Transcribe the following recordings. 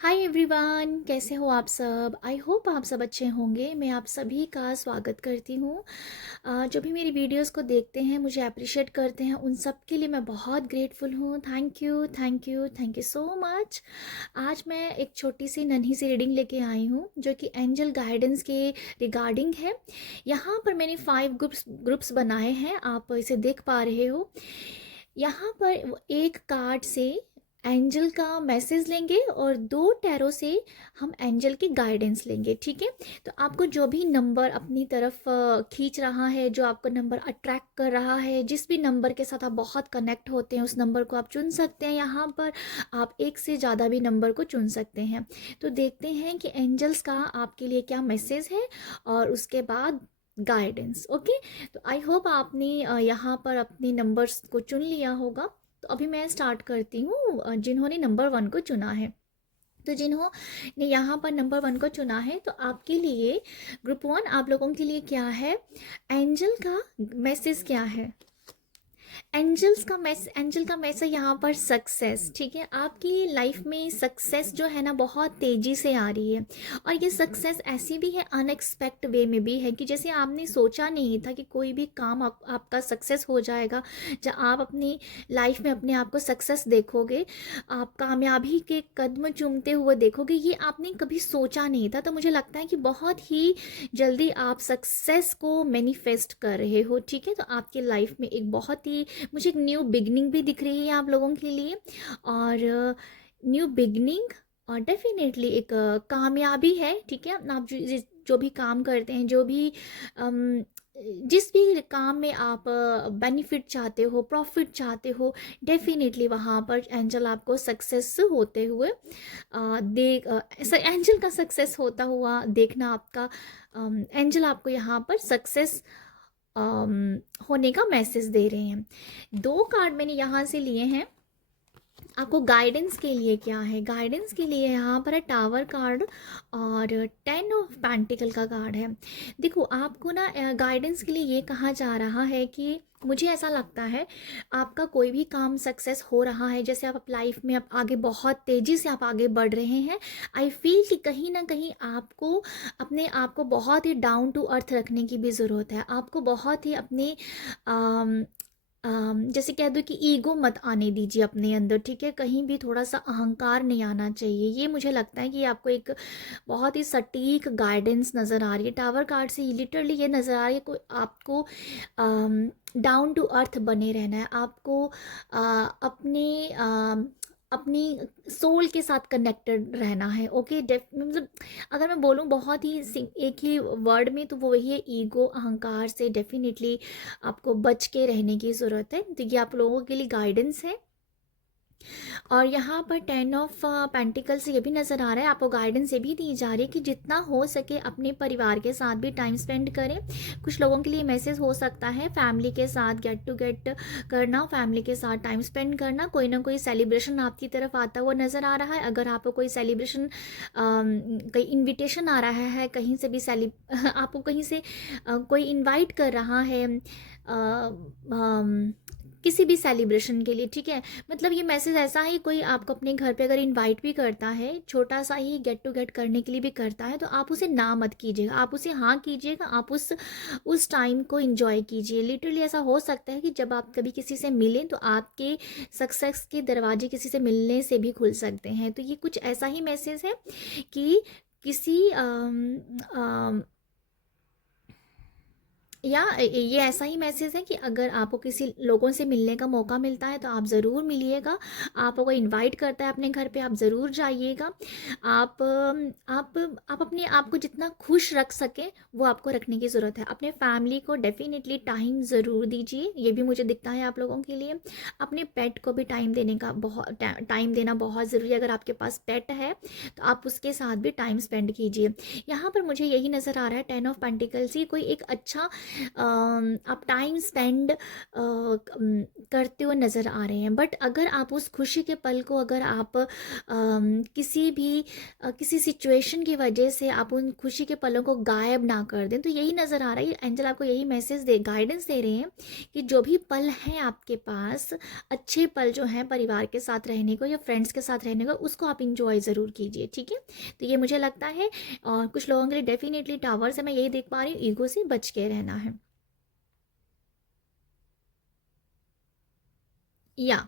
Hi everyone, कैसे हो आप सब। आई होप आप सब अच्छे होंगे। मैं आप सभी का स्वागत करती हूँ। जो भी मेरी वीडियोस को देखते हैं, मुझे अप्रिशिएट करते हैं, उन सब के लिए मैं बहुत ग्रेटफुल हूँ। Thank you, thank you, thank you so much. आज मैं एक छोटी सी नन्ही सी रीडिंग लेके आई हूँ जो कि एंजल गाइडेंस के रिगार्डिंग है। यहाँ पर मैंने 5 ग्रुप्स बनाए हैं, आप इसे देख पा रहे हो। यहाँ पर एक कार्ड से एंजल का मैसेज लेंगे और 2 टैरो से हम एंजल की गाइडेंस लेंगे, ठीक है। तो आपको जो भी नंबर अपनी तरफ खींच रहा है, जो आपको नंबर अट्रैक्ट कर रहा है, जिस भी नंबर के साथ आप बहुत कनेक्ट होते हैं, उस नंबर को आप चुन सकते हैं। यहाँ पर आप एक से ज़्यादा भी नंबर को चुन सकते हैं। तो देखते हैं कि एंजल्स का आपके लिए क्या मैसेज है और उसके बाद गाइडेंस। ओके, तो आई होप आपने यहाँ पर अपने नंबर्स को चुन लिया होगा। तो अभी मैं स्टार्ट करती हूँ। जिन्होंने नंबर 1 को चुना है, तो जिन्होंने यहाँ पर नंबर 1 को चुना है, तो आपके लिए ग्रुप 1 आप लोगों के लिए क्या है, एंजल का मैसेज क्या है। एंजल का मैसेज यहाँ पर सक्सेस, ठीक है। आपकी लाइफ में सक्सेस जो है ना, बहुत तेज़ी से आ रही है। और ये सक्सेस ऐसी भी है, अनएक्सपेक्ट वे में भी है, कि जैसे आपने सोचा नहीं था कि कोई भी काम आपका सक्सेस हो जाएगा। जब आप अपनी लाइफ में अपने आप को सक्सेस देखोगे, आप कामयाबी के कदम चूमते हुए देखोगे, ये आपने कभी सोचा नहीं था। तो मुझे लगता है कि बहुत ही जल्दी आप सक्सेस को मैनिफेस्ट कर रहे हो, ठीक है। तो आपकी लाइफ में एक बहुत ही, मुझे एक न्यू बिगनिंग भी दिख रही है आप लोगों के लिए। और न्यू बिगनिंग और डेफिनेटली एक कामयाबी है, ठीक है। आप जो भी काम करते हैं, जो भी अम, जिस भी काम में आप बेनिफिट चाहते हो, प्रॉफिट चाहते हो, डेफिनेटली वहाँ पर एंजल आपको सक्सेस होते हुए ऐसा एंजल का सक्सेस होता हुआ देखना आपका। एंजल आपको यहाँ पर सक्सेस होने का मैसेज दे रहे हैं। 2 कार्ड मैंने यहाँ से लिए हैं। आपको गाइडेंस के लिए क्या है, गाइडेंस के लिए यहाँ पर है टावर कार्ड और 10 ऑफ पेंटिकल का कार्ड है। देखो, आपको ना गाइडेंस के लिए ये कहा जा रहा है कि मुझे ऐसा लगता है आपका कोई भी काम सक्सेस हो रहा है, जैसे आप लाइफ में आप आगे बहुत तेज़ी से आप आगे बढ़ रहे हैं। आई फील कि कहीं ना कहीं आपको अपने आप को बहुत ही डाउन टू अर्थ रखने की भी ज़रूरत है। आपको बहुत ही अपने जैसे कह दो कि ईगो मत आने दीजिए अपने अंदर, ठीक है। कहीं भी थोड़ा सा अहंकार नहीं आना चाहिए। ये मुझे लगता है कि आपको एक बहुत ही सटीक गाइडेंस नज़र आ रही है। टावर कार्ड से लिटरली ये नज़र आ रही है, कोई आपको डाउन टू अर्थ बने रहना है। आपको अपने अपनी सोल के साथ कनेक्टेड रहना है। ओके, मतलब अगर मैं बोलूँ बहुत ही एक ही वर्ड में, तो वो वही है, ईगो, अहंकार से डेफिनेटली आपको बच के रहने की ज़रूरत है। तो ये आप लोगों के लिए गाइडेंस है। और यहाँ पर 10 ऑफ पेंटिकल्स ये भी नज़र आ रहा है, आपको गाइडेंस ये भी दी जा रही है कि जितना हो सके अपने परिवार के साथ भी टाइम स्पेंड करें। कुछ लोगों के लिए मैसेज हो सकता है फैमिली के साथ गेट टू गेट करना, फैमिली के साथ टाइम स्पेंड करना। कोई ना कोई सेलिब्रेशन आपकी तरफ आता हुआ नज़र आ रहा है। अगर आपको कोई सेलिब्रेशन, कोई इन्विटेशन आ रहा है कहीं से भी, आपको कहीं से कोई इन्वाइट कर रहा है किसी भी सेलिब्रेशन के लिए, ठीक है। मतलब ये मैसेज ऐसा है, कोई आपको अपने घर पे अगर इनवाइट भी करता है, छोटा सा ही गेट टू गेट करने के लिए भी करता है, तो आप उसे ना मत कीजिएगा, आप उसे हाँ कीजिएगा। आप उस टाइम को इंजॉय कीजिए। लिटरली ऐसा हो सकता है कि जब आप कभी किसी से मिलें, तो आपके सक्सेस के दरवाजे किसी से मिलने से भी खुल सकते हैं। तो ये कुछ ऐसा ही मैसेज है कि किसी या ये ऐसा ही मैसेज है कि अगर आपको किसी लोगों से मिलने का मौका मिलता है, तो आप ज़रूर मिलिएगा। आपको कोई इनवाइट करता है अपने घर पे, आप ज़रूर जाइएगा। आप अपने आप को जितना खुश रख सकें, वो आपको रखने की ज़रूरत है। अपने फैमिली को डेफिनेटली टाइम ज़रूर दीजिए, ये भी मुझे दिखता है आप लोगों के लिए। अपने पेट को भी टाइम देने का टाइम देना बहुत ज़रूरी है। अगर आपके पास पेट है, तो आप उसके साथ भी टाइम स्पेंड कीजिए। यहाँ पर मुझे यही नज़र आ रहा है, 10 ऑफ पेंटिकल्स ही कोई एक अच्छा आप टाइम स्पेंड करते हुए नज़र आ रहे हैं, बट अगर आप उस खुशी के पल को अगर आप किसी भी किसी सिचुएशन की वजह से आप उन खुशी के पलों को गायब ना कर दें, तो यही नज़र आ रहा है, एंजल आपको यही मैसेज दे गाइडेंस दे रहे हैं कि जो भी पल हैं आपके पास, अच्छे पल जो हैं परिवार के साथ रहने को या फ्रेंड्स के साथ रहने को, उसको आप इंजॉय ज़रूर कीजिए, ठीक है। तो ये मुझे लगता है, और कुछ लोगों के लिए डेफिनेटली टावर से मैं यही देख पा रही हूँ, ईगो से बच के रहना है। या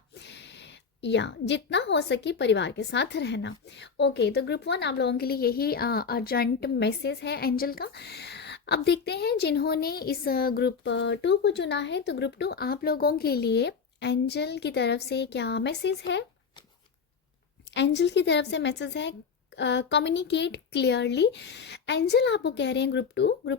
जितना हो सके परिवार के साथ रहना। ओके, तो ग्रुप 1 आप लोगों के लिए यही अर्जेंट मैसेज है एंजल का। अब देखते हैं जिन्होंने इस ग्रुप 2 को चुना है, तो ग्रुप 2 आप लोगों के लिए एंजल की तरफ से क्या मैसेज है। एंजल की तरफ से मैसेज है, कम्युनिकेट क्लियरली। एंजल आपको कह रहे हैं, ग्रुप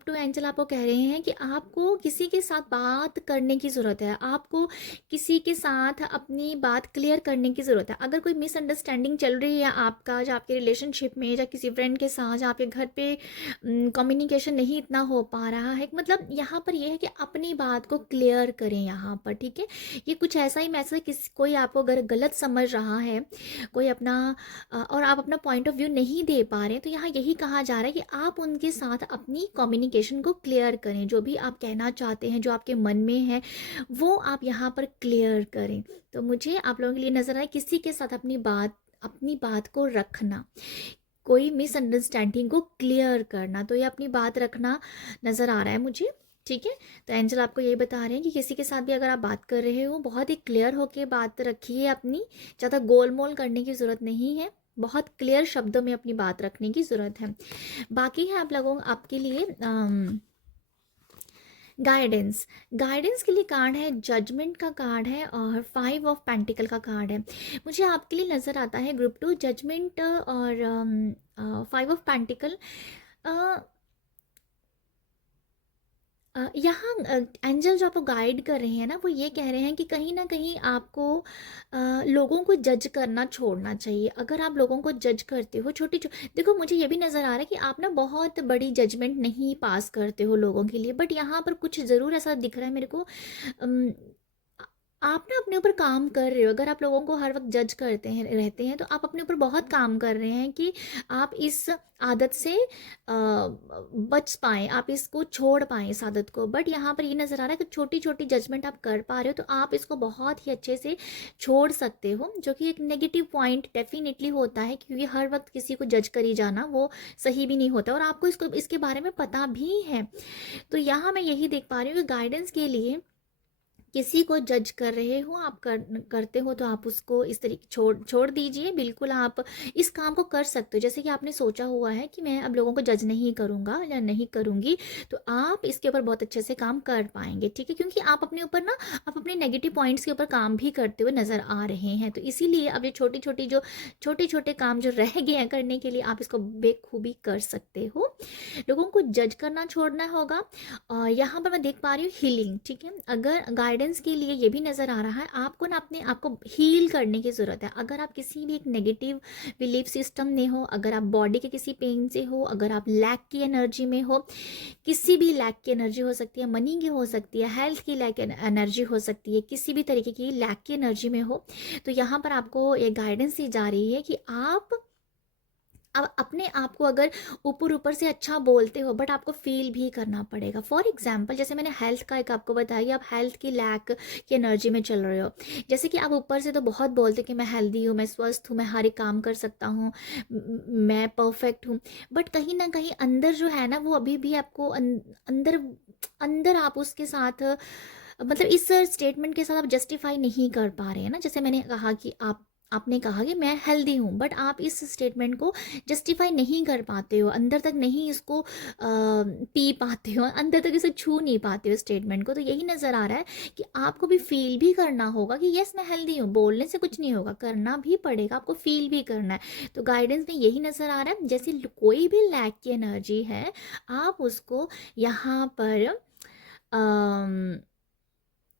टू एंजल आपको कह रहे हैं कि आपको किसी के साथ बात करने की ज़रूरत है, आपको किसी के साथ अपनी बात क्लियर करने की ज़रूरत है। अगर कोई मिसअंडरस्टैंडिंग चल रही है आपका, या आपके रिलेशनशिप में, या किसी फ्रेंड के साथ, या आपके घर पे कम्युनिकेशन नहीं इतना हो पा रहा है, मतलब यहाँ पर यह है कि अपनी बात को क्लियर करें यहाँ पर, ठीक है। ये कुछ ऐसा ही मैसेज, किसी कोई आपको अगर गलत समझ रहा है, कोई अपना और आप अपना पॉइंट ऑफ व्यू नहीं दे पा रहे हैं, तो यहाँ यही कहा जा रहा है कि आप उनके साथ अपनी कम्युनिकेशन को क्लियर करें। जो भी आप कहना चाहते हैं, जो आपके मन में है, वो आप यहाँ पर क्लियर करें। तो मुझे आप लोगों के लिए नजर आए किसी के साथ अपनी बात को रखना, कोई मिसअंडरस्टैंडिंग को क्लियर करना, तो ये अपनी बात रखना नज़र आ रहा है मुझे, ठीक है। तो एंजल आपको यही बता रहे हैं कि किसी के साथ भी अगर आप बात कर रहे हो, बहुत ही क्लियर होके बात रखिए अपनी, ज़्यादा गोल मोल करने की ज़रूरत नहीं है, बहुत क्लियर शब्दों में अपनी बात रखने की ज़रूरत है। बाकी है आप लोगों आपके लिए गाइडेंस के लिए कार्ड है, जजमेंट का कार्ड है, और 5 ऑफ पेंटिकल का कार्ड है। मुझे आपके लिए नज़र आता है ग्रुप 2 जजमेंट और 5 ऑफ पेंटिकल। यहाँ एंजल जो आपको गाइड कर रहे हैं ना, वो ये कह रहे हैं कि कहीं ना कहीं आपको लोगों को जज करना छोड़ना चाहिए। अगर आप लोगों को जज करते हो, देखो मुझे ये भी नज़र आ रहा है कि आप ना बहुत बड़ी जजमेंट नहीं पास करते हो लोगों के लिए, बट यहाँ पर कुछ ज़रूर ऐसा दिख रहा है मेरे को। अम, आप ना अपने ऊपर काम कर रहे हो। अगर आप लोगों को हर वक्त जज करते हैं रहते हैं, तो आप अपने ऊपर बहुत काम कर रहे हैं कि आप इस आदत से बच पाएँ, आप इसको छोड़ पाएँ इस आदत को। बट यहाँ पर ये नज़र आ रहा है कि छोटी छोटी जजमेंट आप कर पा रहे हो, तो आप इसको बहुत ही अच्छे से छोड़ सकते हो, जो कि एक नेगेटिव पॉइंट डेफिनेटली होता है, क्योंकि हर वक्त किसी को जज करी जाना वो सही भी नहीं होता, और आपको इसके बारे में पता भी है। तो यहाँ मैं यही देख पा रही हूँ कि गाइडेंस के लिए किसी को जज कर रहे हो, आप करते हो, तो आप उसको इस तरीके छोड़ दीजिए। बिल्कुल आप इस काम को कर सकते हो, जैसे कि आपने सोचा हुआ है कि मैं अब लोगों को जज नहीं करूँगा या नहीं करूँगी, तो आप इसके ऊपर बहुत अच्छे से काम कर पाएंगे, ठीक है। क्योंकि आप अपने ऊपर ना, आप अपने नेगेटिव पॉइंट्स के ऊपर काम भी करते हुए नज़र आ रहे हैं, तो इसीलिए अब ये छोटे छोटे काम जो रह गए हैं करने के लिए, आप इसको बेखूबी कर सकते हो। लोगों को जज करना छोड़ना होगा। यहाँ पर मैं देख पा रही हूँ हीलिंग, ठीक है। अगर गाइडेंस के लिए ये भी नज़र आ रहा है, आपको ना अपने आप को हील करने की ज़रूरत है। अगर आप किसी भी एक नेगेटिव बिलीफ सिस्टम में हो, अगर आप बॉडी के किसी पेन से हो, अगर आप लैक की एनर्जी में हो, किसी भी लैक की एनर्जी हो सकती है, मनी की हो सकती है, हेल्थ की लैक एनर्जी हो सकती है, किसी भी तरीके की लैक की एनर्जी में हो, तो यहाँ पर आपको एक गाइडेंस दी जा रही है कि आप अब अपने आप को अगर ऊपर ऊपर से अच्छा बोलते हो, बट आपको फील भी करना पड़ेगा। फॉर एग्जांपल, जैसे मैंने हेल्थ का एक आपको बताया, आप हेल्थ की लैक की एनर्जी में चल रहे हो, जैसे कि आप ऊपर से तो बहुत बोलते हो कि मैं हेल्दी हूँ, मैं स्वस्थ हूँ, मैं हर एक काम कर सकता हूँ, मैं परफेक्ट हूँ, बट कहीं ना कहीं अंदर जो है ना, वो अभी भी आपको अंदर अंदर आप उसके साथ मतलब इस स्टेटमेंट के साथ आप जस्टिफाई नहीं कर पा रहे हैं ना। जैसे मैंने कहा कि आपने कहा कि मैं हेल्दी हूँ, बट आप इस स्टेटमेंट को जस्टिफाई नहीं कर पाते हो, अंदर तक नहीं इसको पी पाते हो, अंदर तक इसे छू नहीं पाते हो स्टेटमेंट को। तो यही नज़र आ रहा है कि आपको भी फील भी करना होगा कि यस मैं हेल्दी हूँ, बोलने से कुछ नहीं होगा, करना भी पड़ेगा, आपको फील भी करना है। तो गाइडेंस में यही नज़र आ रहा है, जैसे कोई भी लैक की एनर्जी है, आप उसको यहाँ पर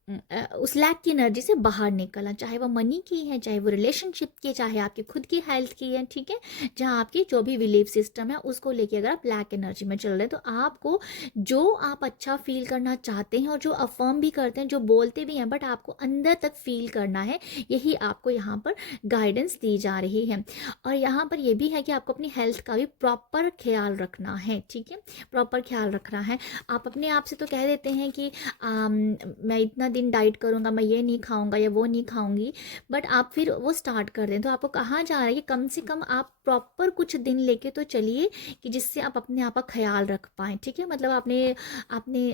उस लैक की एनर्जी से बाहर निकलना, चाहे वो मनी की है, चाहे वो रिलेशनशिप की, चाहे आपकी खुद की हेल्थ की है, ठीक है। जहाँ आपकी जो भी बिलीफ सिस्टम है उसको लेके अगर आप लैक एनर्जी में चल रहे हैं तो आपको जो आप अच्छा फील करना चाहते हैं और जो अफर्म भी करते हैं, जो बोलते भी हैं, बट आपको अंदर तक फील करना है, यही आपको यहाँ पर गाइडेंस दी जा रही है। और यहाँ पर ये भी है कि आपको अपनी हेल्थ का भी प्रॉपर ख्याल रखना है, ठीक है, प्रॉपर ख्याल रखना है। आप अपने आप से तो कह देते हैं कि मैं इतना दिन डाइट करूँगा, मैं ये नहीं खाऊंगा या वो नहीं खाऊंगी, बट आप फिर वो स्टार्ट कर दें तो आपको कहा जा रहा है कि कम से कम आप प्रॉपर कुछ दिन लेके तो चलिए कि जिससे आप अपने आप का ख्याल रख पाएँ, ठीक है। मतलब आपने आपने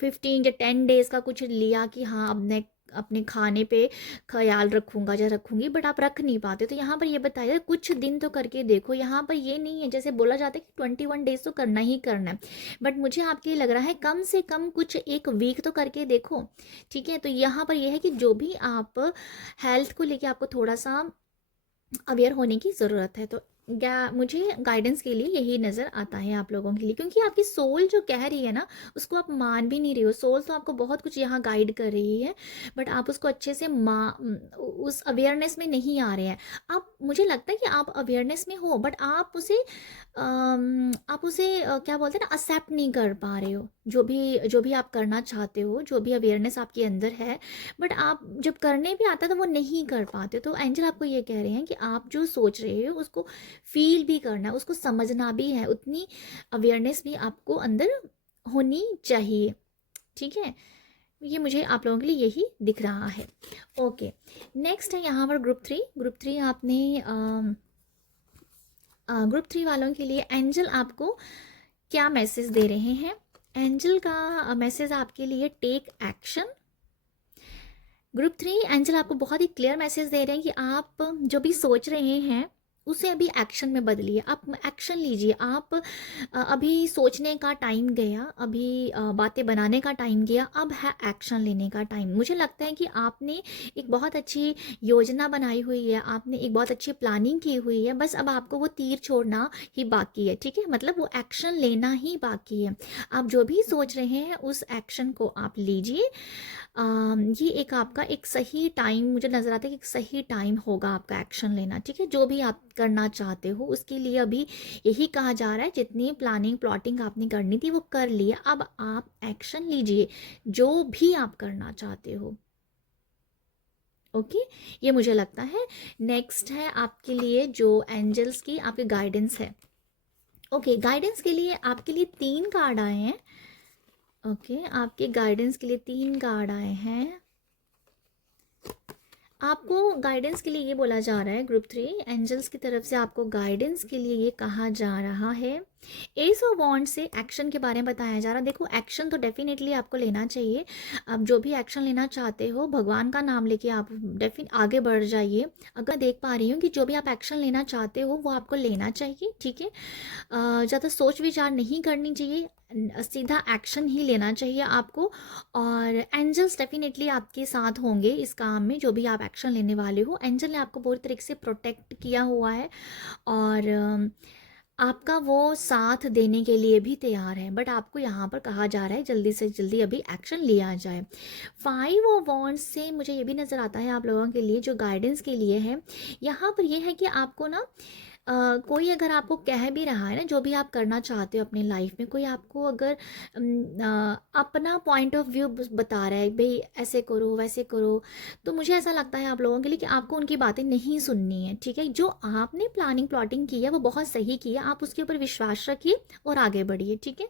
15 या 10 डेज का कुछ लिया कि हाँ अब मैं अपने खाने पे ख्याल रखूंगा या रखूंगी, बट आप रख नहीं पाते। तो यहाँ पर ये बताइए कुछ दिन तो करके देखो। यहाँ पर ये नहीं है जैसे बोला जाता है कि 21 डेज तो करना ही करना है, बट मुझे आपके लिए लग रहा है कम से कम कुछ एक वीक तो करके देखो, ठीक है। तो यहाँ पर यह है कि जो भी आप हेल्थ को लेके आपको थोड़ा सा अवेयर होने की ज़रूरत है। तो मुझे गाइडेंस के लिए यही नज़र आता है आप लोगों के लिए, क्योंकि आपकी सोल जो कह रही है ना उसको आप मान भी नहीं रही हो। सोल तो आपको बहुत कुछ यहाँ गाइड कर रही है, बट आप उसको अच्छे से उस अवेयरनेस में नहीं आ रहे हैं। आप, मुझे लगता है कि आप अवेयरनेस में हो, बट आप उसे क्या बोलते हैं ना, एक्सेप्ट नहीं कर पा रहे हो। जो भी आप करना चाहते हो, जो भी अवेयरनेस आपके अंदर है, बट आप जब करने भी आता है तो वो नहीं कर पाते। तो एंजल आपको ये कह रहे हैं कि आप जो सोच रहे हो उसको फील भी करना है, उसको समझना भी है, उतनी अवेयरनेस भी आपको अंदर होनी चाहिए, ठीक है। ये मुझे आप लोगों के लिए यही दिख रहा है। ओके, नेक्स्ट है यहाँ पर ग्रुप 3 आपने ग्रुप 3 वालों के लिए एंजल आपको क्या मैसेज दे रहे हैं। एंजल का मैसेज आपके लिए टेक एक्शन। ग्रुप 3 एंजल आपको बहुत ही क्लियर मैसेज दे रहे हैं कि आप जो भी सोच रहे हैं उसे अभी एक्शन में बदलिए, आप एक्शन लीजिए। आप अभी सोचने का टाइम गया, अभी बातें बनाने का टाइम गया, अब है एक्शन लेने का टाइम। मुझे लगता है कि आपने एक बहुत अच्छी योजना बनाई हुई है, आपने एक बहुत अच्छी प्लानिंग की हुई है, बस अब आपको वो तीर छोड़ना ही बाकी है, ठीक है। मतलब वो एक्शन लेना ही बाकी है। आप जो भी सोच रहे हैं उस एक्शन को आप लीजिए। ये एक आपका एक सही टाइम मुझे नज़र आता है कि एक सही टाइम होगा आपका एक्शन लेना, ठीक है। जो भी आप करना चाहते हो उसके लिए अभी यही कहा जा रहा है, जितनी प्लानिंग प्लॉटिंग आपने करनी थी वो कर लिए, अब आप एक्शन लीजिए जो भी आप करना चाहते हो। ओके, ये मुझे लगता है। नेक्स्ट है आपके लिए जो एंजल्स की आपकी गाइडेंस है। ओके, गाइडेंस के लिए आपके लिए 3 कार्ड आए हैं। ओके, आपके गाइडेंस के लिए 3 कार्ड आए हैं। आपको गाइडेंस के लिए ये बोला जा रहा है, ग्रुप 3 एंजल्स की तरफ से आपको गाइडेंस के लिए ये कहा जा रहा है, एस ऑफ वॉन्ड से एक्शन के बारे में बताया जा रहा है। देखो, एक्शन तो डेफिनेटली आपको लेना चाहिए। अब जो भी एक्शन लेना चाहते हो भगवान का नाम लेके आप आगे बढ़ जाइए। अगर देख पा रही हूँ कि जो भी आप एक्शन लेना चाहते हो वो आपको लेना चाहिए, ठीक है। ज़्यादा सोच विचार नहीं करनी चाहिए, सीधा एक्शन ही लेना चाहिए आपको। और एंजल्स डेफिनेटली आपके साथ होंगे इस काम में, जो भी आप एक्शन लेने वाले हो। एंजल ने आपको पूरी तरीके से प्रोटेक्ट किया हुआ है और आपका वो साथ देने के लिए भी तैयार है, बट आपको यहाँ पर कहा जा रहा है जल्दी से जल्दी अभी एक्शन लिया जाए। 5 ऑफ वॉन्ड्स से मुझे ये भी नज़र आता है आप लोगों के लिए जो गाइडेंस के लिए है, यहाँ पर ये है कि आपको ना कोई अगर आपको कह भी रहा है ना जो भी आप करना चाहते हो अपनी लाइफ में, कोई आपको अगर अपना पॉइंट ऑफ व्यू बता रहा है, भाई ऐसे करो वैसे करो, तो मुझे ऐसा लगता है आप लोगों के लिए कि आपको उनकी बातें नहीं सुननी है, ठीक है। जो आपने प्लानिंग प्लॉटिंग की है वो बहुत सही की है, आप उसके ऊपर विश्वास रखिए और आगे बढ़िए, ठीक है।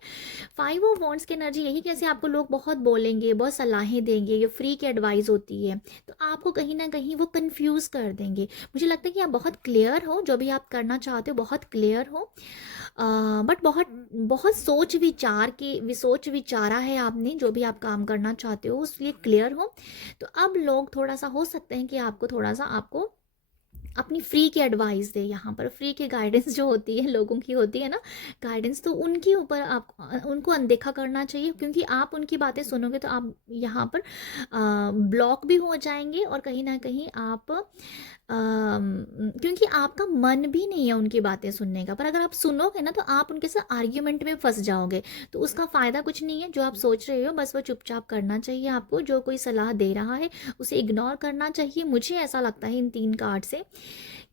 5 ऑफ वॉन्ड्स की एनर्जी यही, कैसे आपको लोग बहुत बोलेंगे, बहुत सलाहें देंगे, ये फ्री की एडवाइस होती है, तो आपको कहीं ना कहीं वो कंफ्यूज कर देंगे। मुझे लगता है कि आप बहुत क्लियर हो, जो भी आप करना चाहते हो बहुत क्लियर हो, बट बहुत बहुत सोच विचारा है आपने, जो भी आप काम करना चाहते हो उसलिए क्लियर हो। तो अब लोग थोड़ा सा हो सकते हैं कि आपको थोड़ा सा आपको अपनी फ्री की एडवाइस दे। यहाँ पर फ्री की गाइडेंस जो होती है लोगों की होती है ना गाइडेंस, तो उनके ऊपर आप उनको अनदेखा करना चाहिए, क्योंकि आप उनकी बातें सुनोगे तो आप यहाँ पर ब्लॉक भी हो जाएंगे और कहीं ना कहीं आप क्योंकि आपका मन भी नहीं है उनकी बातें सुनने का, पर अगर आप सुनोगे ना तो आप उनके साथ आर्ग्यूमेंट में फंस जाओगे, तो उसका फ़ायदा कुछ नहीं है। जो आप सोच रहे हो बस वो चुपचाप करना चाहिए आपको। जो कोई सलाह दे रहा है उसे इग्नोर करना चाहिए। मुझे ऐसा लगता है इन 3 कार्ड से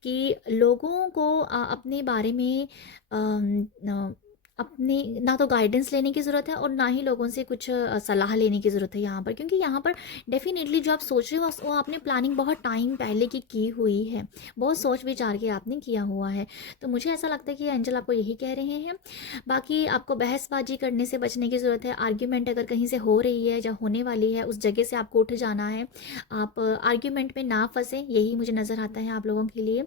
कि लोगों को अपने बारे में अपने ना तो गाइडेंस लेने की ज़रूरत है और ना ही लोगों से कुछ सलाह लेने की ज़रूरत है यहाँ पर, क्योंकि यहाँ पर डेफिनेटली जो आप सोच रहे हो वो आपने प्लानिंग बहुत टाइम पहले की हुई है, बहुत सोच विचार के आपने किया हुआ है। तो मुझे ऐसा लगता है कि एंजल आपको यही कह रहे हैं। बाकी आपको बहसबाजी करने से बचने की ज़रूरत है। आर्ग्यूमेंट अगर कहीं से हो रही है या होने वाली है, उस जगह से आपको उठ जाना है। आप आर्ग्यूमेंट में ना फंसें, यही मुझे नज़र आता है आप लोगों के लिए।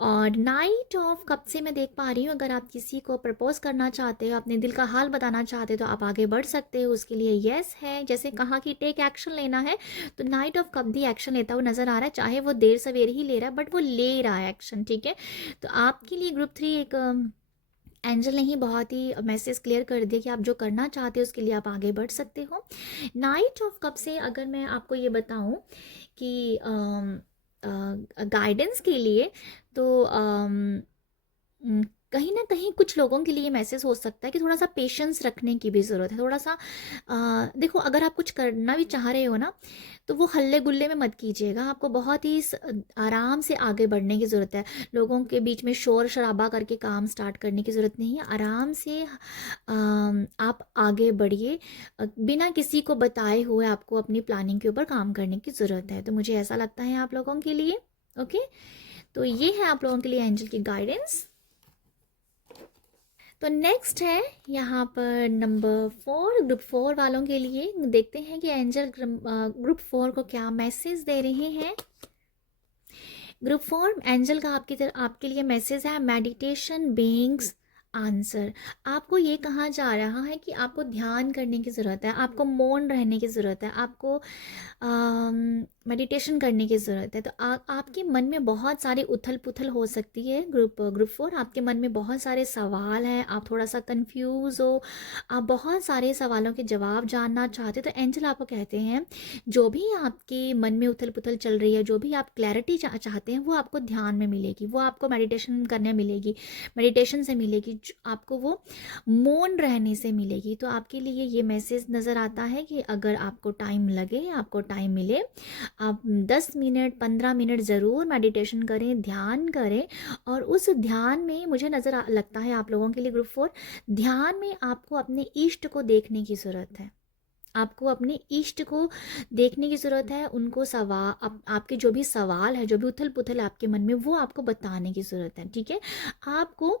और नाइट ऑफ कप से मैं देख पा रही हूँ, अगर आप किसी को प्रपोज करना चाहते हो, अपने दिल का हाल बताना चाहते हो, तो आप आगे बढ़ सकते हो। उसके लिए यस है। जैसे कहा कि टेक एक्शन लेना है, तो नाइट ऑफ कप भी एक्शन लेता हुआ नजर आ रहा है, चाहे वो देर सवेर ही ले रहा है, बट वो ले रहा है एक्शन। ठीक है, तो आपके लिए ग्रुप 3 एक एंजल ने ही बहुत ही मैसेज क्लियर कर दिया कि आप जो करना चाहते हो उसके लिए आप आगे बढ़ सकते हो। नाइट ऑफ कप से अगर मैं आपको ये बताऊं कि गाइडेंस के लिए, तो कहीं ना कहीं कुछ लोगों के लिए मैसेज हो सकता है कि थोड़ा सा पेशेंस रखने की भी ज़रूरत है। थोड़ा सा देखो, अगर आप कुछ करना भी चाह रहे हो ना, तो वो हल्ले गुल्ले में मत कीजिएगा। आपको बहुत ही आराम से आगे बढ़ने की ज़रूरत है। लोगों के बीच में शोर शराबा करके काम स्टार्ट करने की ज़रूरत नहीं है। आराम से आप आगे बढ़िए। बिना किसी को बताए हुए आपको अपनी प्लानिंग के ऊपर काम करने की ज़रूरत है। तो मुझे ऐसा लगता है आप लोगों के लिए। ओके, तो ये है आप लोगों के लिए एंजल की गाइडेंस। तो नेक्स्ट है यहाँ पर नंबर 4, ग्रुप 4 वालों के लिए। देखते हैं कि एंजल ग्रुप 4 को क्या मैसेज दे रहे हैं। ग्रुप 4 एंजल का आपके लिए मैसेज है, मेडिटेशन बीइंग्स आंसर। आपको ये कहा जा रहा है कि आपको ध्यान करने की ज़रूरत है, आपको मौन रहने की ज़रूरत है, आपको मेडिटेशन करने की ज़रूरत है। तो आपके मन में बहुत सारी उथल पुथल हो सकती है। ग्रुप 4 आपके मन में बहुत सारे सवाल हैं, आप थोड़ा सा कंफ्यूज हो, आप बहुत सारे सवालों के जवाब जानना चाहते हो। तो एंजल आपको कहते हैं जो भी आपके मन में उथल पुथल चल रही है, जो भी आप क्लैरिटी चाहते हैं, वो आपको ध्यान में मिलेगी, वो आपको मेडिटेशन करने मिलेगी, मेडिटेशन से मिलेगी, आपको वो मौन रहने से मिलेगी। तो आपके लिए ये मैसेज नज़र आता है कि अगर आपको टाइम लगे, आपको टाइम मिले, आप 10 मिनट 15 मिनट ज़रूर मेडिटेशन करें, ध्यान करें। और उस ध्यान में मुझे लगता है आप लोगों के लिए ग्रुप 4 ध्यान में आपको अपने इष्ट को देखने की ज़रूरत है। आपको अपने इष्ट को देखने की ज़रूरत है। उनको आपके जो भी सवाल है, जो भी उथल पुथल आपके मन में, वो आपको बताने की ज़रूरत है। ठीक है, आपको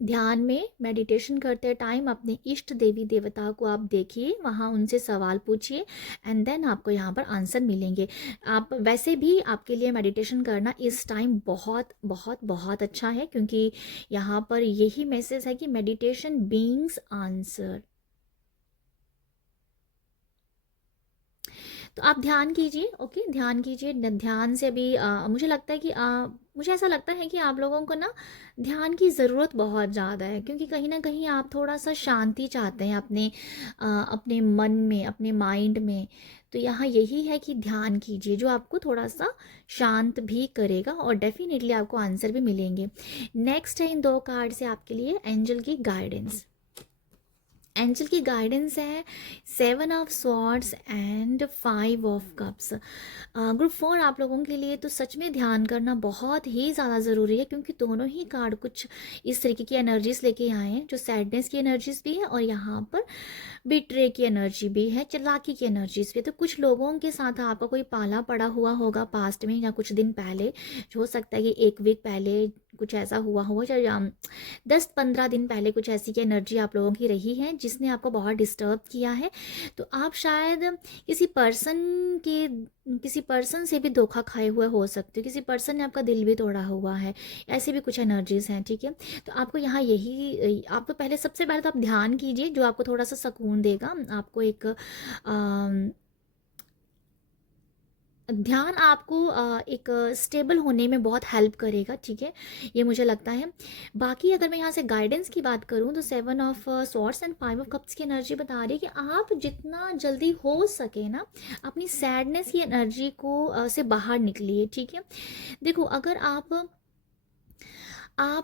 ध्यान में मेडिटेशन करते टाइम अपने इष्ट देवी देवता को आप देखिए, वहाँ उनसे सवाल पूछिए, एंड देन आपको यहाँ पर आंसर मिलेंगे। आप वैसे भी आपके लिए मेडिटेशन करना इस टाइम बहुत बहुत बहुत अच्छा है, क्योंकि यहाँ पर यही मैसेज है कि मेडिटेशन बीइंग्स आंसर। तो आप ध्यान कीजिए। ओके, ध्यान कीजिए। ध्यान से अभी मुझे लगता है कि मुझे ऐसा लगता है कि आप लोगों को ना ध्यान की ज़रूरत बहुत ज़्यादा है, क्योंकि कहीं ना कहीं आप थोड़ा सा शांति चाहते हैं अपने मन में, अपने माइंड में। तो यहाँ यही है कि ध्यान कीजिए, जो आपको थोड़ा सा शांत भी करेगा, और डेफिनेटली आपको आंसर भी मिलेंगे। नेक्स्ट है इन 2 कार्ड से आपके लिए एंजल की गाइडेंस। एंजल की गाइडेंस है 7 of swords and 5 of cups. Group 4 आप लोगों के लिए तो सच में ध्यान करना बहुत ही ज़्यादा ज़रूरी है, क्योंकि दोनों ही कार्ड कुछ इस तरीके की एनर्जीज लेके आए हैं, जो सैडनेस की एनर्जीज भी है और यहाँ पर बिट्रे की एनर्जी भी है, चालाकी की एनर्जीज भी है। तो कुछ लोगों के साथ आपका कोई पाला पड़ा हुआ होगा पास्ट में, या कुछ दिन पहले, जो हो सकता है कि 1 वीक पहले कुछ ऐसा हुआ हो, या 10-15 दिन पहले कुछ ऐसी की एनर्जी आप लोगों की रही है जिसने आपको बहुत डिस्टर्ब किया है। तो आप शायद किसी पर्सन से भी धोखा खाए हुए हो सकते हो, किसी पर्सन ने आपका दिल भी तोड़ा हुआ है, ऐसी भी कुछ एनर्जीज हैं। ठीक है, तो आपको यहाँ यही, आप तो सबसे पहले तो आप ध्यान कीजिए, जो आपको थोड़ा सा सुकून देगा। आपको एक ध्यान आपको एक स्टेबल होने में बहुत हेल्प करेगा, ठीक है, ये मुझे लगता है। बाकी अगर मैं यहाँ से गाइडेंस की बात करूँ तो 7 of swords and 5 of cups की एनर्जी बता रही है कि आप जितना जल्दी हो सके ना अपनी सैडनेस की एनर्जी को से बाहर निकलिए, ठीक है। देखो अगर आप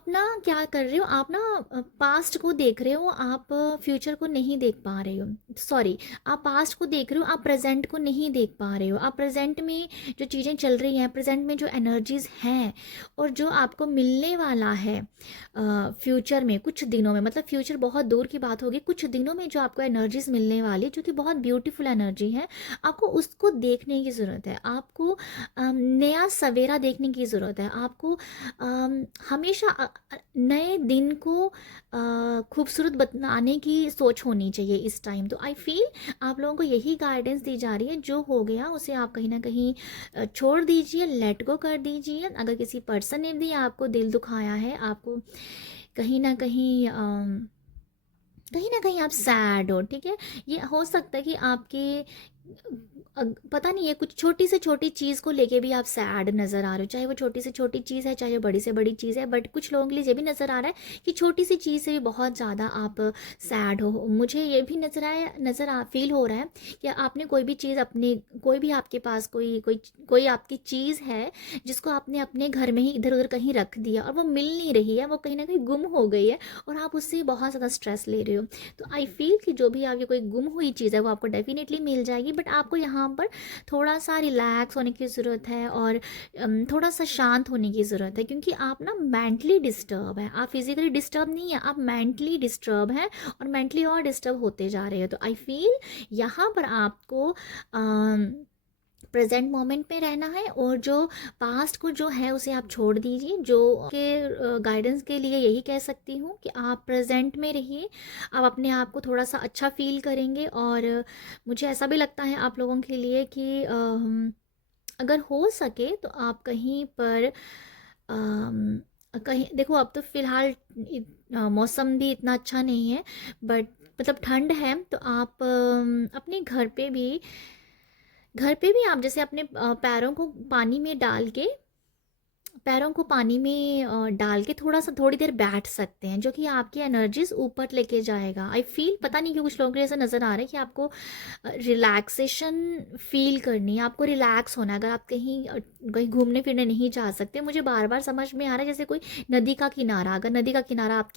ना क्या कर रहे हो, आप ना पास्ट को देख रहे हो, आप फ्यूचर को नहीं देख पा रहे हो, सॉरी, आप पास्ट को देख रहे हो, आप प्रेजेंट को नहीं देख पा रहे हो। आप प्रेजेंट में जो चीज़ें चल रही हैं, प्रेजेंट में जो एनर्जीज हैं और जो आपको मिलने वाला है फ्यूचर में कुछ दिनों में, मतलब फ्यूचर बहुत दूर की बात होगी, कुछ दिनों में जो आपको एनर्जीज मिलने वाली जो कि बहुत ब्यूटीफुल एनर्जी है, आपको उसको देखने की ज़रूरत है। आपको नया सवेरा देखने की ज़रूरत है। आपको हमेशा नए दिन को खूबसूरत बनाने की सोच होनी चाहिए इस टाइम। तो आई फील आप लोगों को यही गाइडेंस दी जा रही है, जो हो गया उसे आप कहीं ना कहीं छोड़ दीजिए, लेट गो कर दीजिए। अगर किसी पर्सन ने भी आपको दिल दुखाया है, आपको कहीं ना कहीं आप सैड हो, ठीक है, ये हो सकता है कि आपके पता नहीं है कुछ छोटी से छोटी चीज़ को लेके भी आप सैड नज़र आ रहे हो, चाहे वो छोटी से छोटी चीज़ है, चाहे वो बड़ी से बड़ी चीज़ है, बट कुछ लोगों के लिए ये भी नज़र आ रहा है कि छोटी सी चीज़ से भी बहुत ज़्यादा आप सैड हो। मुझे ये भी फील हो रहा है कि आपने कोई भी चीज़ अपने, कोई भी आपके पास कोई आपकी चीज़ है जिसको आपने अपने घर में ही इधर उधर कहीं रख दिया और वो मिल नहीं रही है, वो कहीं ना कहीं गुम हो गई है और आप उससे बहुत ज़्यादा स्ट्रेस ले रहे हो। तो आई फील कि जो भी आपकी कोई गुम हुई चीज़ है वो आपको डेफिनेटली मिल जाएगी, बट आपको यहाँ पर थोड़ा सा रिलैक्स होने की ज़रूरत है और थोड़ा सा शांत होने की ज़रूरत है, क्योंकि आप ना मेंटली डिस्टर्ब है। आप फिजिकली डिस्टर्ब नहीं है, आप मेंटली डिस्टर्ब हैं और मेंटली और डिस्टर्ब होते जा रहे हो। तो आई फील यहाँ पर आपको प्रेजेंट मोमेंट में रहना है और जो पास्ट को जो है उसे आप छोड़ दीजिए। जो के गाइडेंस के लिए यही कह सकती हूँ कि आप प्रेजेंट में रहिए, आप अपने आप को थोड़ा सा अच्छा फील करेंगे। और मुझे ऐसा भी लगता है आप लोगों के लिए कि अगर हो सके तो आप कहीं पर कहीं देखो, अब तो फिलहाल मौसम भी इतना अच्छा नहीं है, बट मतलब ठंड है, तो आप अपने घर पे भी आप जैसे अपने पैरों को पानी में डाल के, डाल के थोड़ा सा थोड़ी देर बैठ सकते हैं, जो कि आपकी एनर्जीज ऊपर लेके जाएगा। आई फील पता नहीं क्यों कुछ लोगों को ऐसा नज़र आ रहा है कि आपको रिलैक्सेशन फील करनी है, आपको रिलैक्स होना है। अगर आप कहीं घूमने फिरने नहीं जा सकते, मुझे बार बार समझ में आ रहा है जैसे कोई नदी का किनारा, अगर नदी का किनारा आप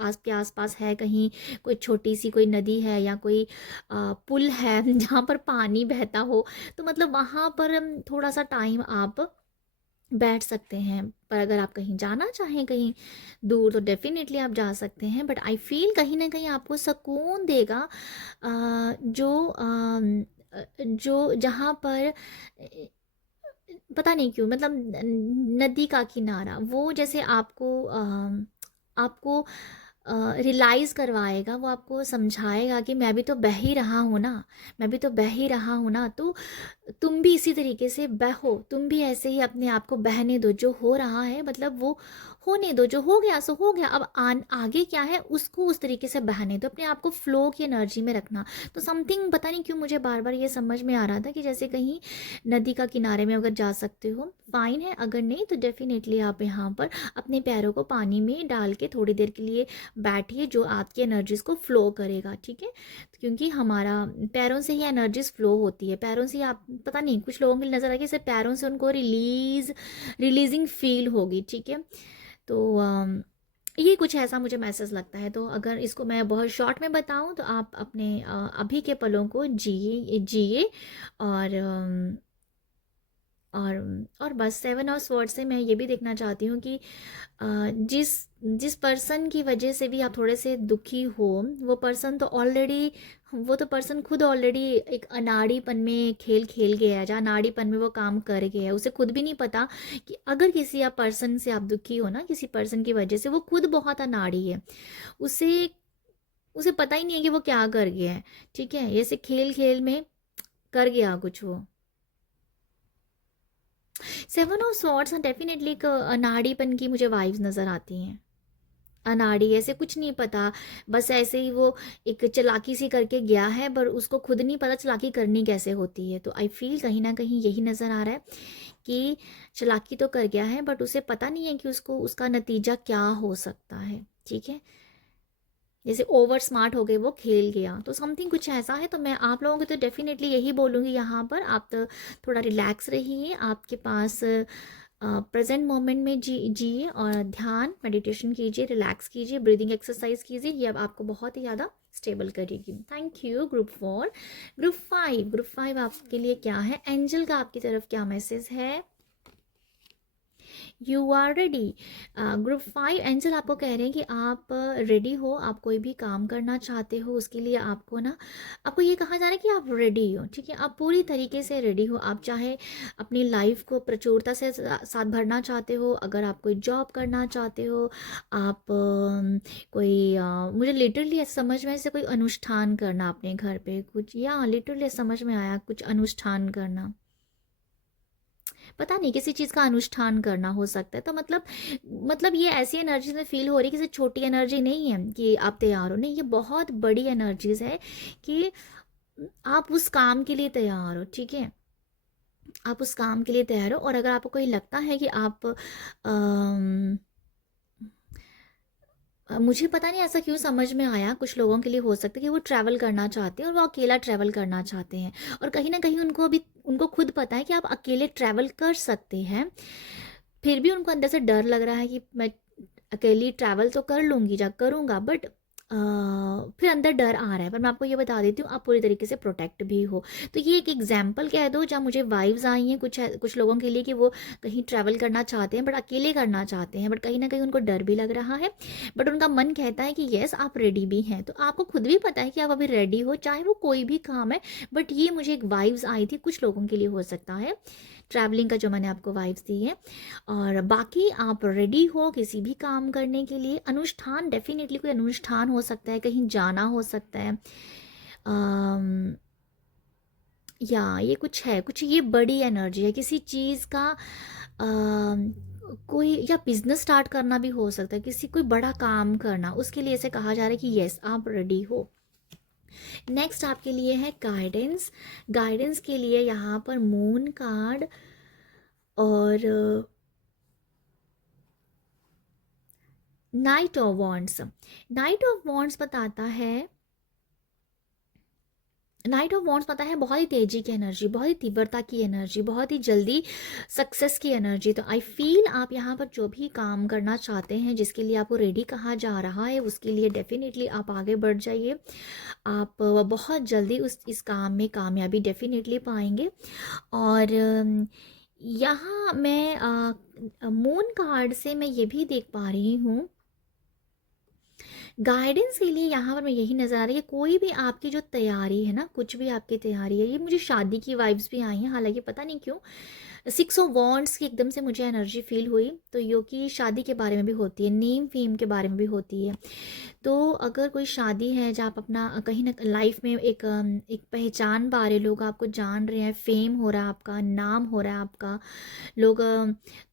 आस पास है, कहीं कोई छोटी सी कोई नदी है या कोई पुल है जहाँ पर पानी बहता हो, तो मतलब वहाँ पर थोड़ा सा टाइम आप बैठ सकते हैं। पर अगर आप कहीं जाना चाहें कहीं दूर तो डेफिनेटली आप जा सकते हैं, बट आई फील कहीं ना कहीं आपको सुकून देगा जो जहाँ पर पता नहीं क्यों, मतलब नदी का किनारा वो जैसे आपको रियलाइज़ करवाएगा, वो आपको समझाएगा कि मैं भी तो बह ही रहा हूँ ना, मैं भी तो बह ही रहा हूँ ना, तो तुम भी इसी तरीके से बहो, तुम भी ऐसे ही अपने आप को बहने दो। जो हो रहा है मतलब वो होने दो, जो हो गया सो हो गया, अब आगे क्या है उसको उस तरीके से बहने दो, अपने आप को फ्लो की एनर्जी में रखना। तो समथिंग पता नहीं क्यों मुझे बार बार ये समझ में आ रहा था कि जैसे कहीं नदी का किनारे में अगर जा सकते हो फाइन है, अगर नहीं तो डेफिनेटली आप यहाँ पर अपने पैरों को पानी में डाल के थोड़ी देर के लिए बैठिए, जो आपकी एनर्जीज को फ्लो करेगा, ठीक है। क्योंकि हमारा पैरों से ही एनर्जीज फ्लो होती है, पैरों से आप पता नहीं कुछ लोगों की नज़र आएगी सिर्फ पैरों से उनको रिलीजिंग फील होगी, ठीक है। तो ये कुछ ऐसा मुझे मैसेज लगता है। तो अगर इसको मैं बहुत शॉर्ट में बताऊं तो आप अपने अभी के पलों को जिए जिए और और बस 7 ऑफ स्वॉर्ड्स से मैं ये भी देखना चाहती हूँ कि जिस जिस पर्सन की वजह से भी आप थोड़े से दुखी हो, वो तो पर्सन खुद ऑलरेडी एक अनाड़ीपन में खेल खेल गया है, जहाँ अनाड़ीपन में वो काम कर गया है, उसे खुद भी नहीं पता कि अगर किसी आप पर्सन से आप दुखी हो ना, किसी पर्सन की वजह से, वो खुद बहुत अनाड़ी है, उसे उसे पता ही नहीं है कि वो क्या कर गया है, ठीक है, जैसे खेल खेल में कर गया कुछ वो। 7 ऑफ स्वॉर्ड्स डेफिनेटली एक अनाड़ीपन की मुझे वाइब्स नज़र आती हैं। अनाड़ी, ऐसे कुछ नहीं पता, बस ऐसे ही वो एक चालाकी सी करके गया है, पर उसको खुद नहीं पता चालाकी करनी कैसे होती है। तो आई फील कहीं ना कहीं यही नज़र आ रहा है कि चालाकी तो कर गया है, बट उसे पता नहीं है कि उसको उसका नतीजा क्या हो सकता है। ठीक है, जैसे ओवर स्मार्ट हो गए, वो खेल गया, तो समथिंग कुछ ऐसा है। तो मैं आप लोगों को तो डेफिनेटली यही बोलूँगी, यहाँ पर आप तो थोड़ा रिलैक्स रहिए, आपके पास प्रेजेंट मोमेंट में जिए और ध्यान मेडिटेशन कीजिए, रिलैक्स कीजिए, ब्रीदिंग एक्सरसाइज कीजिए, ये अब आपको बहुत ही ज़्यादा स्टेबल करेगी। Thank you. ग्रुप 4। ग्रुप 5 आपके लिए क्या है? एंजल का आपकी तरफ क्या मैसेज है? You are ready. Group 5 angel आपको कह रहे हैं कि आप रेडी हो, आप कोई भी काम करना चाहते हो, उसके लिए आपको ना, आपको ये कहा जा रहा है कि आप रेडी हो। ठीक है, आप पूरी तरीके से रेडी हो। आप चाहे अपनी लाइफ को प्रचुरता से साथ भरना चाहते हो, अगर आप कोई जॉब करना चाहते हो, आप कोई मुझे लिटरली समझ में से कोई अनुष्ठान करना अपने घर पे कुछ, या लिटरली समझ में आया कुछ अनुष्ठान पता नहीं किसी चीज़ का अनुष्ठान करना हो सकता है। तो मतलब ये ऐसी एनर्जी में फील हो रही है, किसी छोटी एनर्जी नहीं है कि आप तैयार हो, नहीं, ये बहुत बड़ी एनर्जीज है कि आप उस काम के लिए तैयार हो। ठीक है, आप उस काम के लिए तैयार हो। और अगर आपको कोई लगता है कि आप मुझे पता नहीं ऐसा क्यों समझ में आया, कुछ लोगों के लिए हो सकता है कि वो ट्रैवल करना चाहते हैं और वो अकेला ट्रैवल करना चाहते हैं, और कहीं ना कहीं उनको खुद पता है कि आप अकेले ट्रैवल कर सकते हैं, फिर भी उनको अंदर से डर लग रहा है कि मैं अकेली ट्रैवल तो कर लूँगी, जा करूँगा, बट फिर अंदर डर आ रहा है। पर मैं आपको ये बता देती हूँ, आप पूरी तरीके से प्रोटेक्ट भी हो। तो ये एक एग्जाम्पल कह दो जहाँ मुझे वाइब्स आई हैं कुछ लोगों के लिए कि वो कहीं ट्रैवल करना चाहते हैं, बट अकेले करना चाहते हैं, बट कहीं ना कहीं उनको डर भी लग रहा है, बट उनका मन कहता है कि येस आप रेडी भी हैं। तो आपको खुद भी पता है कि आप अभी रेडी हो, चाहे वो कोई भी काम है, बट ये मुझे एक वाइब्स आई थी, कुछ लोगों के लिए हो सकता है ट्रैवलिंग का जो मैंने आपको वाइब्स दी है। और बाकी आप रेडी हो किसी भी काम करने के लिए। अनुष्ठान, डेफिनेटली कोई अनुष्ठान हो सकता है, कहीं जाना हो सकता है, अम, या ये कुछ है, कुछ ये बड़ी एनर्जी है किसी चीज़ का, कोई या बिजनेस स्टार्ट करना भी हो सकता है, किसी कोई बड़ा काम करना, उसके लिए ऐसे कहा जा रहा है कि यस आप रेडी हो। नेक्स्ट आपके लिए है गाइडेंस। गाइडेंस के लिए यहाँ पर मून कार्ड और night of wands. Night of wands बताता है, नाइट ऑफ वॉन्ड्स पता है बहुत ही तेजी की एनर्जी, बहुत ही तीव्रता की एनर्जी, बहुत ही जल्दी सक्सेस की एनर्जी। तो आई फील आप यहाँ पर जो भी काम करना चाहते हैं, जिसके लिए आपको रेडी कहा जा रहा है, उसके लिए डेफिनेटली आप आगे बढ़ जाइए। आप बहुत जल्दी इस काम में कामयाबी डेफिनेटली पाएंगे। और यहाँ मैं मून कार्ड से मैं ये भी देख पा रही हूँ, गाइडेंस के लिए यहाँ पर मैं यही नज़र आ रही है, कोई भी आपकी जो तैयारी है ना, कुछ भी आपकी तैयारी है, ये मुझे शादी की वाइब्स भी आई हैं, हालांकि पता नहीं क्यों 6 ऑफ वॉन्ड्स की एकदम से मुझे एनर्जी फील हुई। तो यो कि शादी के बारे में भी होती है, नेम फेम के बारे में भी होती है। तो अगर कोई शादी है जहाँ आप अपना कहीं ना लाइफ में एक पहचान पा रहे, लोग आपको जान रहे हैं, फेम हो रहा है, आपका नाम हो रहा है, आपका लोग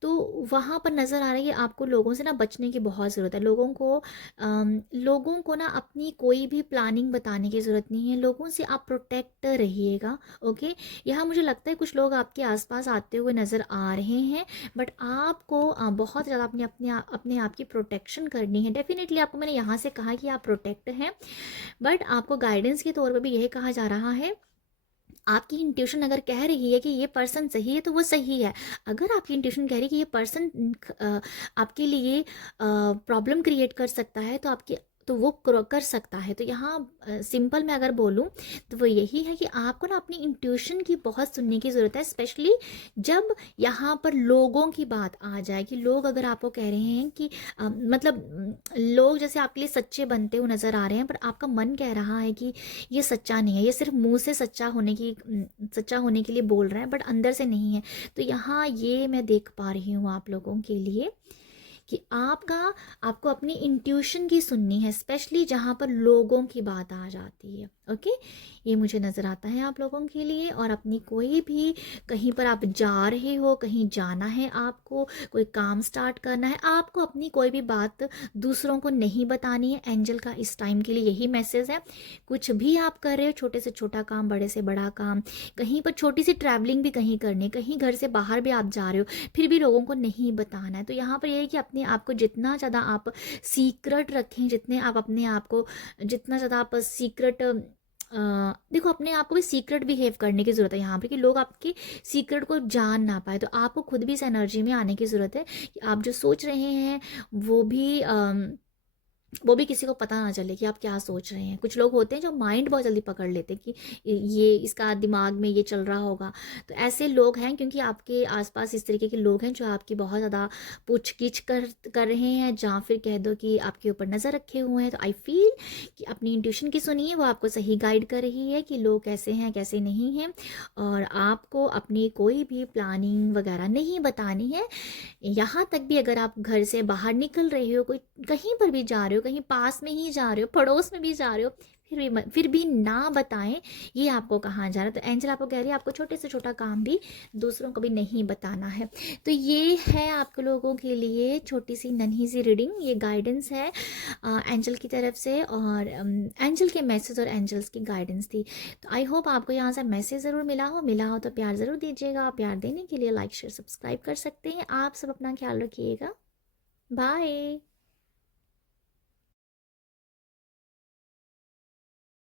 तो वहाँ पर नज़र आ रहा है कि आपको लोगों से ना बचने की बहुत ज़रूरत है। लोगों को ना अपनी कोई भी प्लानिंग बताने की ज़रूरत नहीं है, लोगों से आप प्रोटेक्ट रहिएगा। ओके, यहाँ मुझे लगता है कुछ लोग आपके आसपास आते हुए नज़र आ रहे हैं, बट आपको बहुत ज़्यादा अपने आप की प्रोटेक्शन करनी है। डेफिनेटली आपको मैंने यहाँ से कहा कि आप प्रोटेक्ट हैं, बट आपको गाइडेंस के तौर पर भी यही कहा जा रहा है, आपकी इंट्यूशन अगर कह रही है कि ये पर्सन सही है तो वो सही है। अगर आपकी इंट्यूशन कह रही है कि ये पर्सन आपके लिए प्रॉब्लम क्रिएट कर सकता है, तो वो कर सकता है। तो यहाँ सिंपल मैं अगर बोलूँ तो वो यही है कि आपको ना अपनी इंट्यूशन की बहुत सुनने की ज़रूरत है, स्पेशली जब यहाँ पर लोगों की बात आ जाए, कि लोग अगर आपको कह रहे हैं कि लोग जैसे आपके लिए सच्चे बनते हुए नज़र आ रहे हैं, पर आपका मन कह रहा है कि ये सच्चा नहीं है, ये सिर्फ मुंह से सच्चा होने के लिए बोल रहा है, बट अंदर से नहीं है। तो यहाँ ये मैं देख पा रही हूँ आप लोगों के लिए कि आपको अपनी इंट्यूशन की सुननी है, स्पेशली जहाँ पर लोगों की बात आ जाती है। ओके, ये मुझे नज़र आता है आप लोगों के लिए। और अपनी कोई भी, कहीं पर आप जा रहे हो, कहीं जाना है आपको, कोई काम स्टार्ट करना है आपको, अपनी कोई भी बात दूसरों को नहीं बतानी है। एंजल का इस टाइम के लिए यही मैसेज है। कुछ भी आप कर रहे हो, छोटे से छोटा काम, बड़े से बड़ा काम, कहीं पर छोटी सी ट्रैवलिंग भी कहीं करनी, कहीं घर से बाहर भी आप जा रहे हो, फिर भी लोगों को नहीं बताना है। तो यहाँ पर ये है कि अपने आप को जितना ज़्यादा आप सीक्रेट रखें, जितने आप अपने आप को, जितना ज़्यादा आप सीक्रेट, देखो अपने आप को भी सीक्रेट बिहेव करने की ज़रूरत है यहाँ पर, कि लोग आपके सीक्रेट को जान ना पाए। तो आपको खुद भी इस एनर्जी में आने की ज़रूरत है कि आप जो सोच रहे हैं वो भी किसी को पता ना चले कि आप क्या सोच रहे हैं। कुछ लोग होते हैं जो माइंड बहुत जल्दी पकड़ लेते हैं कि ये इसका दिमाग में ये चल रहा होगा। तो ऐसे लोग हैं, क्योंकि आपके आसपास इस तरीके के लोग हैं जो आपकी बहुत ज़्यादा पूछ-गिछ कर रहे हैं, या फिर कह दो कि आपके ऊपर नज़र रखे हुए हैं। तो आई फील कि अपनी इंट्यूशन की सुनिए, वो आपको सही गाइड कर रही है कि लोग कैसे हैं, कैसे नहीं हैं। और आपको अपनी कोई भी प्लानिंग वगैरह नहीं बतानी है। यहाँ तक भी अगर आप घर से बाहर निकल रहे हो, कोई कहीं पर भी जा रहे हो, कहीं पास में ही जा रहे हो, पड़ोस में भी जा रहे हो, फिर भी ना बताएं ये आपको कहाँ जा रहा है। तो एंजल आपको कह रही है आपको छोटे से छोटा काम भी दूसरों को भी नहीं बताना है। तो ये है आप लोगों के लिए छोटी सी नन्ही सी रीडिंग, ये गाइडेंस है एंजल की तरफ से, और एंजल के मैसेज और एंजल्स की गाइडेंस थी। तो आई होप आपको यहाँ से मैसेज ज़रूर मिला हो तो प्यार ज़रूर दीजिएगा। प्यार देने के लिए लाइक शेयर सब्सक्राइब कर सकते हैं। आप सब अपना ख्याल रखिएगा। बाय।